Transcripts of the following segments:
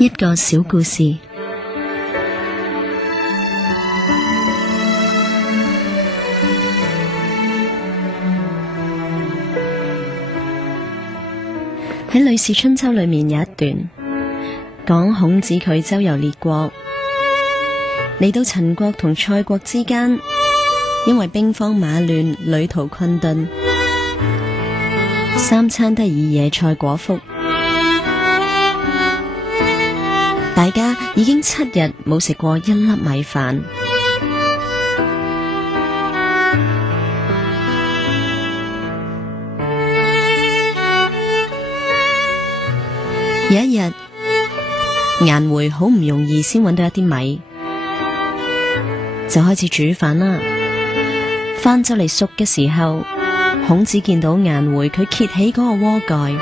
一個小故事。喺《呂氏春秋》裏面有一段講孔子佢周遊列國，嚟到陳國同蔡國之間，因為兵荒馬亂、旅途困頓，三餐都係以野菜果腹。大家已經7日冇食過一粒米飯。有一日，顏回好唔容易先揾到一啲米，就開始煮飯啦。飯就嚟熟嘅時候，孔子見到顏回佢揭起嗰個鍋蓋，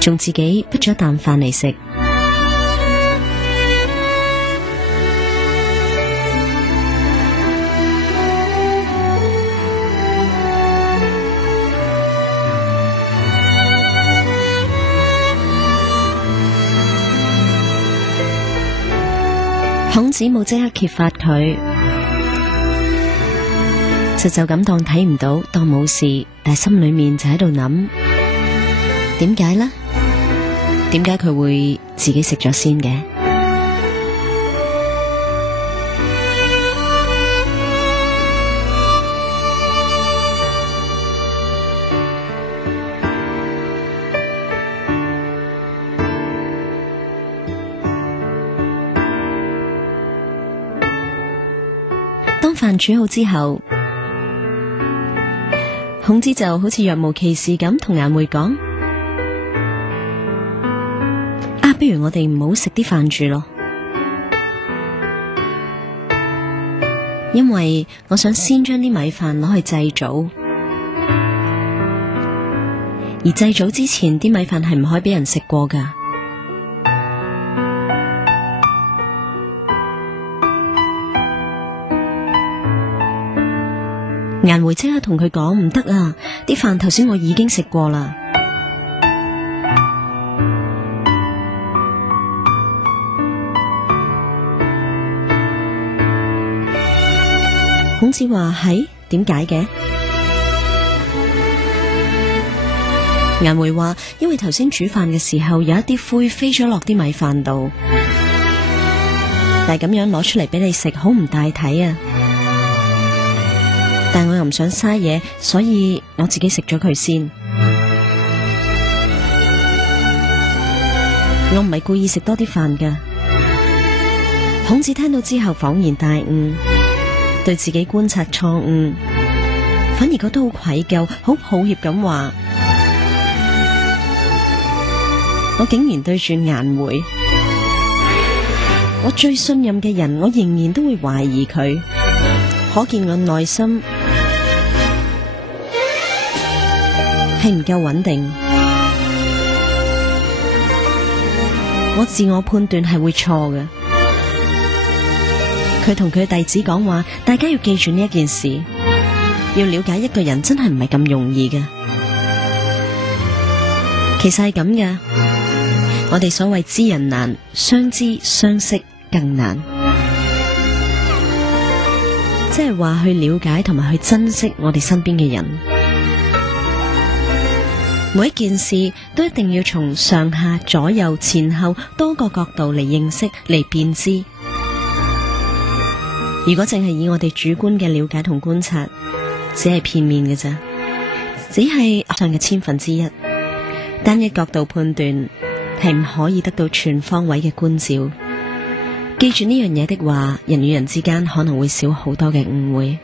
仲自己滗咗一啖飯嚟食。孔子冇即刻揭發佢，就咁當睇唔到，當冇事，但係心裏面就喺度諗，點解呢？點解佢會自己食咗先嘅？當飯煮好之後，孔子就好似若無其事咁同顏回講：不如我哋唔好食啲飯住咯，因為我想先將啲米飯攞去祭祖，而祭祖之前啲米飯係唔可以俾人食過㗎。顏回即刻同佢講：唔得啊，啲飯頭先我已經食過啦。孔子話：係，點解嘅？顏回話：因為頭先煮飯嘅時候有一啲灰飛咗落啲米飯度，但係咁樣攞出嚟俾你食，好唔大體啊！但我又唔想嘥嘢，所以我自己食咗佢先。我唔係故意食多啲飯㗎。孔子聽到之後恍然大悟，對自己觀察錯誤，反而覺得好愧疚，好抱歉咁話：我竟然對住顏回，我最信任嘅人，我仍然都會懷疑佢，可見我內心係唔夠穩定，我自我判斷係會錯嘅。佢同佢弟子講話，大家要記住呢一件事，要了解一個人真係唔係咁容易嘅。其實係咁嘅，我哋所謂知人難，相知相識更難，即係話去了解同埋去珍惜我哋身邊嘅人。每一件事都一定要從上下左右前後多個角度嚟認識嚟辨知。如果淨係以我哋主觀嘅了解同觀察，只係片面嘅咋，只係上嘅1/1000，單一角度判斷係唔可以得到全方位嘅觀照。記住呢樣嘢的話，人與人之間可能會少好多嘅誤會。